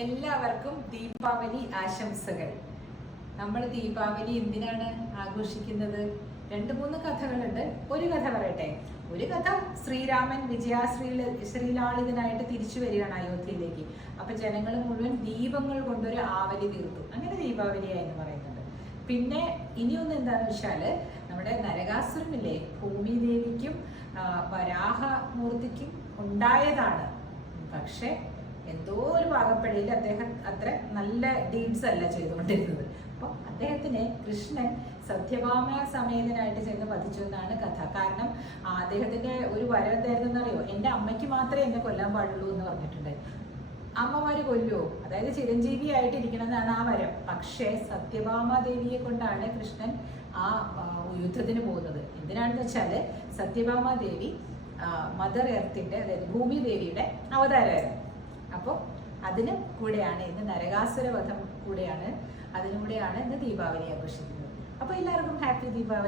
എല്ലാവർക്കും ദീപാവലി ആശംസകൾ. നമ്മൾ ദീപാവലി എന്തിനാണ് ആഘോഷിക്കുന്നത്? രണ്ട് മൂന്ന് കഥകളുണ്ട്. ഒരു കഥ പറയട്ടെ. ഒരു കഥ ശ്രീരാമൻ വിജയാശ്രീ ശ്രീലാളിതനായിട്ട് തിരിച്ചു വരികയാണ് അയോധ്യയിലേക്ക്. അപ്പൊ ജനങ്ങൾ മുഴുവൻ ദീപങ്ങൾ കൊണ്ടൊരു ആവലി തീർത്തു. അങ്ങനെ ദീപാവലിയായി എന്ന് പറയുന്നുണ്ട്. പിന്നെ ഇനിയൊന്ന് എന്താണെന്ന് വെച്ചാൽ നമ്മുടെ നരകാസുരമില്ലേ ഭൂമിദേവിക്കും വരാഹമൂർത്തിക്കും ഉണ്ടായതാണ്. പക്ഷെ എന്തോ ഒരു പാകപ്പഴയിൽ അദ്ദേഹം അത്ര നല്ല ഡീഡ്സ് അല്ല ചെയ്തുകൊണ്ടിരുന്നത്. അപ്പൊ അദ്ദേഹത്തിനെ കൃഷ്ണൻ സത്യഭാമ സമേതനായിട്ട് ചെന്ന് വധിച്ചു എന്നാണ് കഥ. കാരണം അദ്ദേഹത്തിന്റെ ഒരു വരം എന്തായിരുന്നു അറിയോ? എന്റെ അമ്മയ്ക്ക് മാത്രമേ എന്നെ കൊല്ലാൻ പാടുള്ളൂ എന്ന് പറഞ്ഞിട്ടുണ്ട്. അമ്മമാര് കൊല്ലോ അതായത് ചിരഞ്ജീവി ആയിട്ടിരിക്കണമെന്നാണ് ആ വരം. പക്ഷേ സത്യഭാമ ദേവിയെ കൊണ്ടാണ് കൃഷ്ണൻ ആ യുദ്ധത്തിന് പോകുന്നത്. എന്തിനാണെന്ന് വെച്ചാൽ സത്യഭാമ ദേവി മദർ എർത്തിന്റെ അതായത് ഭൂമി ദേവിയുടെ അവതാരമായിരുന്നു അപ്പോൾ അതിന് കൂടെയാണ് ഇന്ന് നരകാസുരവധം കൂടെയാണ്. അതിനും കൂടെയാണ് ഇന്ന് ദീപാവലി ആഘോഷിക്കുന്നത്. അപ്പോൾ എല്ലാവർക്കും ഹാപ്പി ദീപാവലി.